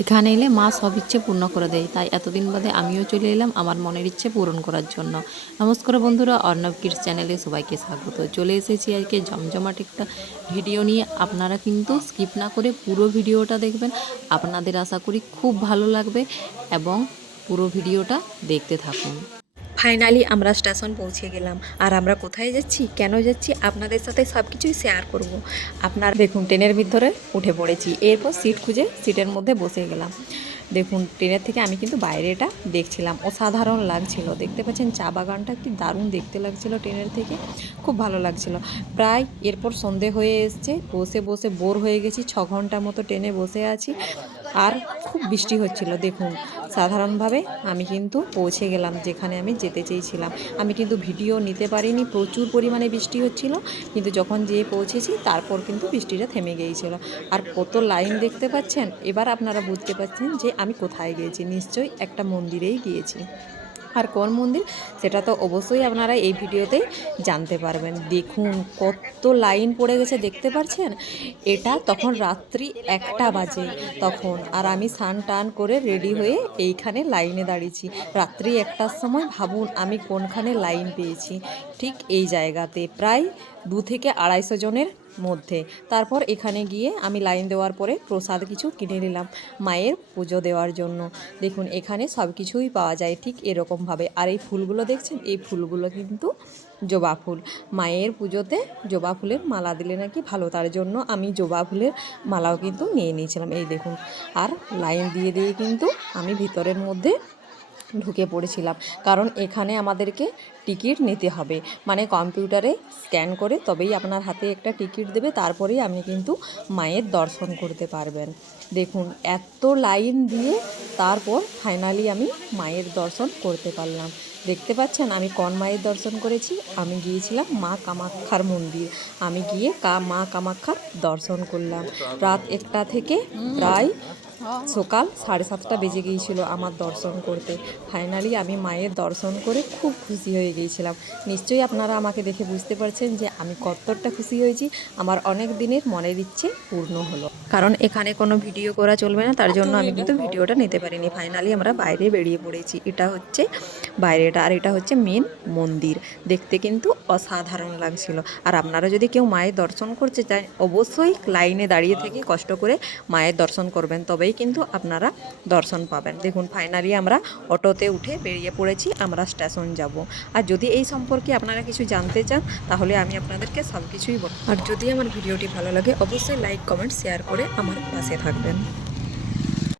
এখানে এলে মা সব ইচ্ছে পূর্ণ করে দেয়। তাই এতদিন বাদে আমিও চলে এলাম আমার মনের ইচ্ছে পূরণ করার জন্য। নমস্কার বন্ধুরা, অর্ণব কিডস চ্যানেলে সবাইকে স্বাগত। চলে এসেছি আজকে জমজমাট একটা ভিডিও নিয়ে। আপনারা কিন্তু স্কিপ না করে পুরো ভিডিওটা দেখবেন। আপনাদের আশা করি খুব ভালো লাগবে এবং পুরো ভিডিওটা দেখতে থাকুন। ফাইনালি আমরা স্টেশন পৌঁছে গেলাম। আর আমরা কোথায় যাচ্ছি, কেন যাচ্ছি, আপনাদের সাথে সব কিছুই শেয়ার করব। আপনার দেখুন, ট্রেনের ভিতরে উঠে পড়েছি। এরপর সিট খুঁজে সিটের মধ্যে বসে গেলাম। দেখুন, ট্রেনের থেকে আমি কিন্তু বাইরেটা দেখছিলাম। অসাধারণ লাগছিল। দেখতে পাচ্ছেন, চা বাগানটা কি দারুণ দেখতে লাগছিল ট্রেনের থেকে। খুব ভালো লাগছিল। প্রায় এরপর সন্ধে হয়ে এসছে। বসে বসে বোর হয়ে গেছি। ছ ঘণ্টার মতো ট্রেনে বসে আছি। আর খুব বৃষ্টি হচ্ছিল, দেখুন। সাধারণভাবে আমি কিন্তু পৌঁছে গেলাম যেখানে আমি যেতে চেয়েছিলাম। আমি কিন্তু ভিডিও নিতে পারিনি, প্রচুর পরিমাণে বৃষ্টি হচ্ছিল, কিন্তু যখন যেয়ে পৌঁছেছি তারপর কিন্তু বৃষ্টিটা থেমে গিয়েছিল। আর কত লাইন দেখতে পাচ্ছেন, এবার আপনারা বুঝতে পারছেন যে আমি কোথায় গিয়েছি। নিশ্চয়ই একটা মন্দিরেই গিয়েছি। আর কোন মন্দির, সেটা তো অবশ্যই আপনারা এই ভিডিওতেই জানতে পারবেন। দেখুন কত লাইন পড়ে গেছে, দেখতে পাচ্ছেন এটা তখন রাত্রি একটা বাজে তখন, আর আমি স্নান টান করে রেডি হয়ে এইখানে লাইনে দাঁড়িয়েছি। রাত্রি একটার সময় ভাবুন আমি কোনখানে লাইন পেয়েছি। ঠিক এই জায়গাতে প্রায় দু থেকে আড়াইশো জনের মধ্যে। তারপর এখানে গিয়ে আমি লাইন দেওয়ার পরে প্রসাদ কিছু কিনে নিলাম মায়ের পুজো দেওয়ার জন্য। দেখুন, এখানে সব কিছুই পাওয়া যায় ঠিক এরকমভাবে। আর এই ফুলগুলো দেখছেন? এই ফুলগুলো কিন্তু জবা ফুল। মায়ের পুজোতে জবা ফুলের মালা দিলে নাকি ভালো, তার জন্য আমি জবা ফুলের মালাও কিন্তু নিয়ে নিয়েছিলাম। এই দেখুন, আর লাইন দিয়ে দিয়ে কিন্তু আমি ভিতরের মধ্যে ঢুকে পড়েছিলাম। কারণ এখানে আমাদেরকে টিকিট নিতে হবে। মানে কম্পিউটারে স্ক্যান করে তবেই আপনার হাতে একটা টিকিট দেবে, তারপরেই আপনি কিন্তু মায়ের দর্শন করতে পারবেন। দেখুন, এত লাইন দিয়ে তারপর ফাইনালি আমি মায়ের দর্শন করতে পারলাম। দেখতে পাচ্ছেন, আমি কন মায়ের দর্শন করেছি? আমি গিয়েছিলাম মা কামাক্ষার মন্দির। আমি গিয়ে কা, মা কামাক্ষার দর্শন করলাম। রাত একটা থেকে প্রায় সকাল সাড়ে সাতটা বেজে গিয়েছিল আমার দর্শন করতে। ফাইনালি আমি মায়ের দর্শন করে খুব খুশি হয়ে গিয়েছিলাম। নিশ্চয়ই আপনারা আমাকে দেখে বুঝতে পারছেন যে আমি কতটা খুশি হয়েছি। আমার অনেক দিনের মনের ইচ্ছে পূর্ণ হলো। কারণ এখানে কোনো ভিডিও করা চলবে না তার জন্য আমি কিন্তু ভিডিওটা নিতে পারিনি। ফাইনালি আমরা বাইরে বেরিয়ে পড়েছি। এটা হচ্ছে বাইরেটা আর এটা হচ্ছে মেন মন্দির। দেখতে কিন্তু অসাধারণ লাগছিল। আর আপনারা যদি কেউ মায়ের দর্শন করতে চান অবশ্যই লাইনে দাঁড়িয়ে থেকে কষ্ট করে মায়ের দর্শন করবেন। তবেই কিন্তু আপনারা দর্শন পাবেন। দেখুন ফাইনালি আমরা অটোতে উঠে বেরিয়ে পড়েছি, আমরা স্টেশন যাব। আর যদি এই সম্পর্কে আপনারা কিছু জানতে চান, তাহলে আমি আপনাদেরকে সব কিছুই বল আর যদি আমার ভিডিওটি ভালো লাগে, অবশ্যই লাইক কমেন্ট শেয়ার করে আমার পাশে থাকবেন।